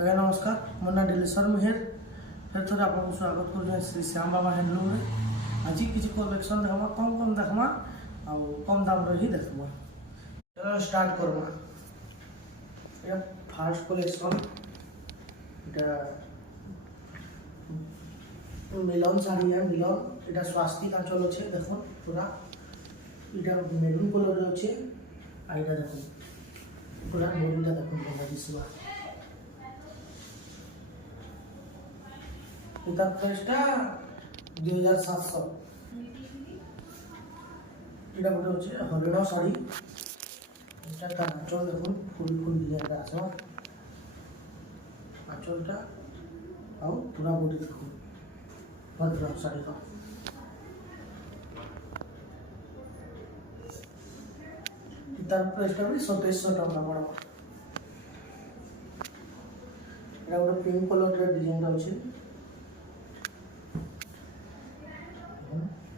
ଆଜ୍ଞା ନମସ୍କାର, ମୋ ନାଁ ଡିଲେଶ୍ୱର ମେହେର। ଫେର୍ ଥରେ ଆପଣଙ୍କୁ ସ୍ୱାଗତ କରୁଛେ ଶ୍ରୀ ଶ୍ୟାମ ବାବା ହ୍ୟାଣ୍ଡଲୁମ୍ରେ। ଆଜି କିଛି କଲେକ୍ସନ୍ ଦେଖ୍ମା, କମ୍ ଦେଖ୍ମା ଆଉ କମ୍ ଦାମ୍ରେ ହିଁ ଦେଖ୍ମା। ଷ୍ଟାର୍ଟ କର୍ମା। এটা ফার্স্ট কলেকশন, এটা মিলন শাড়ি মিলন, এটা স্বাস্তিক আঁচল আছে দেখুন পুরা, এটা মেরুন কলর আছে। আর এটা দেখুন পুরা বডিটা দেখুন কেমন দিশবা। এটার প্রাইসটা 2700। এটা গোটে হচ্ছে হরিণ শাড়ি, এটা তার আঁচল দেখুন ফুল ফুল ডিজাইনটা আসবা আঁচলটা, ଆଉ ପୁରା ବଡି ଦେଖୁন ଭଦ୍ର ଶାଢ଼ୀର। ତାର ପ୍ରାଇସଟା ବି 2700 ଟଙ୍କା ପଡ଼ବା। এটা ଗୋଟେ ପିଙ୍କ କଲରର ଡିଜାଇନଟା ଅଛି।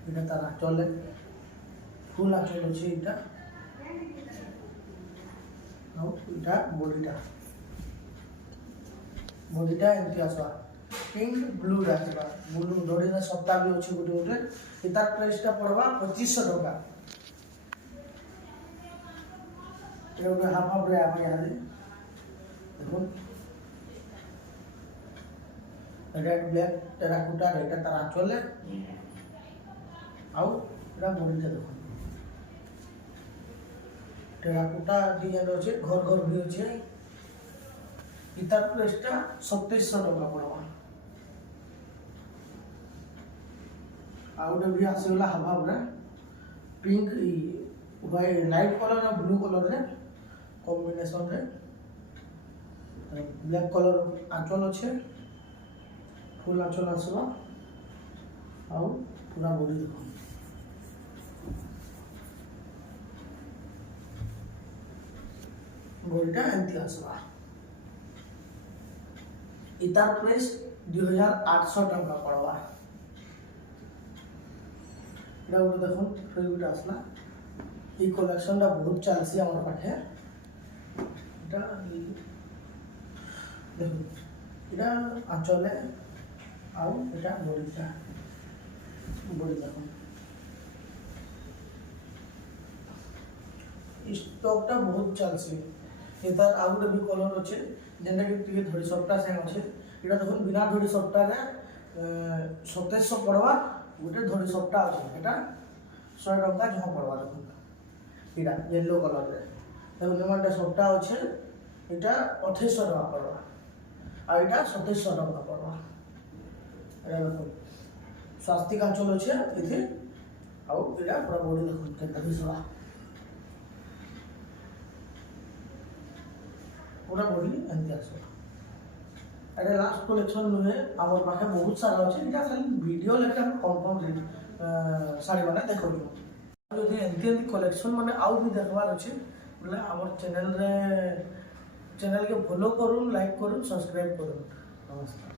এটা তার আঁচলে ফুল আঁচল ଅଛି এটা, ଆଉ এটা বডিটা এমতি আসবা পিঙ্ক ব্লু আসবা। ব্লু দড়ির সপ্তাহ भी ଅଛି ଗୋଟେ ଗୋଟେ। তার প্রাইসটা পড়বা 2500 টাকা। এটা ଗୋଟେ হাফ হাফ রে আপনি আগে দেখুন, রেড ব্ল্যাক টেরাকোটা, এটা তার আঁচলে ଆଉ এটা বডিটা দেখুন টেরাকোটা ডিজাইন আছে, ঘর ঘর भी আছে। ইতার প্রাইসটা 2700 টাকা পড়বা। ଆଉ ଗୋଟେ ବି ଆସିଗଲା ହାଫ ହାଫରେ ପିଙ୍କ ଲାଇଟ କଲର ଆଉ ବ୍ଲୁ କଲରରେ କମ୍ବିନେସନରେ, ବ୍ଲାକ୍ କଲର ଆঁଚଲ ଅଛି, ফুল আঁচল আসবা ଆଉ পুরা বডি দেখুন। বডিটা এমতি আসবা। ইতার প্রাইস 2800 টাকা পড়বা। এটা গোটে দেখুন ফেব্রিকটা আসলা। এই কলেকশনটা বহুত চালছি আমার পাখে। এটা দেখুন, এটা আঁচলে ଆଉ এটা বডিটা, বডি দেখুন। স্টকটা বহুত চালছি। এটার ଆଉ ଗୋଟେ ବି କଲର ଅଛି ଯେନ୍ଟାକି ଟିକେ ଧଡ଼ି ସପ୍ଟା ସାଙ୍ଗେ ଅଛି। এটা দেখুন বিনা ধଡ଼ି সপ্টারে 2700 পড়বা। গোটে ধଡ଼ି সপ্টা আছে, এটা 100 টাকা জমা পড়বা। দেখুন এটা येलो কলরে দেখুন, এমানটা সপ্টা আছে, এটা 2800 টাকা পড়বা আর এটা 2700 টাকা পড়বা। এটা দেখুন স্বাস্তিক আঁচল আছে এতে, ଆଉ এটা পুরা বডি দেখুন কেনটা দিশবা। পুরা বডি এমতি আসবে। এটা লাস্ট কলেকশন নুহে, আমার পাখে বহুত সারা আছে। এটা খালি ভিডিও লেখা আমি কনফর্ম শাড়ি মানে দেখুন। যদি এমতি এমতি কলেকশন মানে আউ भी দেখবার আছে বলে আমার চ্যানেলকে ফলো করুন, লাইক করুন, সাবস্ক্রাইব করুন। নমস্কার।